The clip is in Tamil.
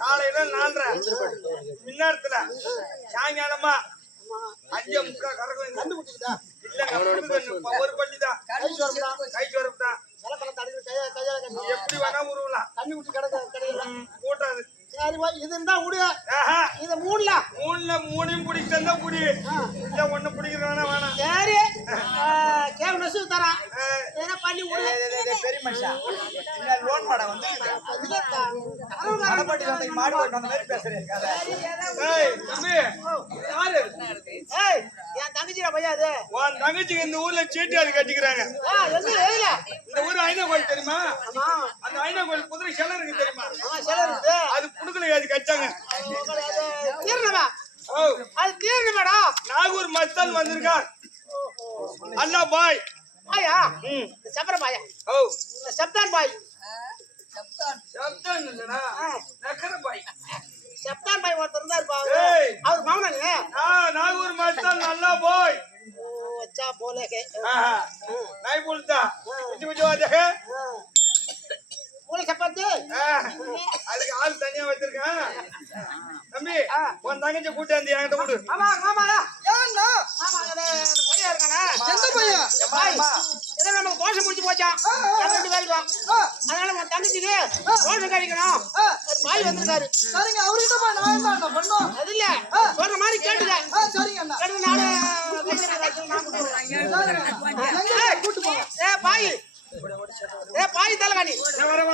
காலையில 4:30 மின்னாரத்துல சாயங்காலமா 5:45 கறக்கும். ஒரு பள்ளிதான் கை சோறுதான் எப்படி வேணா உருவலாம் தண்ணி ஊற்றி கூட்டாது. சரி இது இருந்தா முடியா இது மூணையும் பிடிச்சா புடி இல்ல ஒண்ணு பிடிக்கிறதானா வேணாம். சரி கேவ் நசு தரான் ஏன்னா பண்ணி பெரிய மனுஷன் லோன் படம் வந்து மாடு அந்த மாதிரி பேசுறேன். என் தங்கச்சியா பையாது உன் தங்கச்சிக்கு இந்த ஊர்ல சீட்டு அது கட்டிக்கிறாங்க. இந்த ஊர் ஐநா கோயில் தெரியுமா? அந்த ஐநா கோயில் குதிரை சிலை இருக்கு தெரியுமா? அது புடுக்கல அது கட்டாங்க. நாகூர் மஸ்தான் வந்திருக்கார் அண்ணா பாய் பாயா சபர பாயா சப்தான் பாய் சப்தான் இல்லடா நக்கர பாய் சப்தான் பாய் ஒருத்தர் இருந்தார் பா அவர் மாமனானே நாகூர் மஸ்தான் அண்ணா பாய் अच्छा बोले के नहीं बोलता कुछ देखे बोले சப்பாத்து அதுக்கு ஆள் தனியா வச்சிருக்கேன். தம்பி உன் தங்கச்சி கூட்டாந்தி என்கிட்ட கொடு. ஆமா ஆமாடா ஏன்னா ஆமா பையன் இருக்கானே எந்த பையன் பாய் ஏதோ நமக்கு தோசை முடிஞ்சு போச்சா ரெண்டு பேருக்கு அதனால உன் தங்கச்சிக்கு தோசை கழிக்கணும் ஒரு பாய் வந்திருக்காரு. சரிங்க அவர்கிட்ட நான் என்ன பண்ணோம் அது இல்ல சொல்ற மாதிரி கேட்டுங்க. சரிங்க அண்ணா கேட்டு நானே கூட்டு போங்க. ஏ பாய் தலகாணி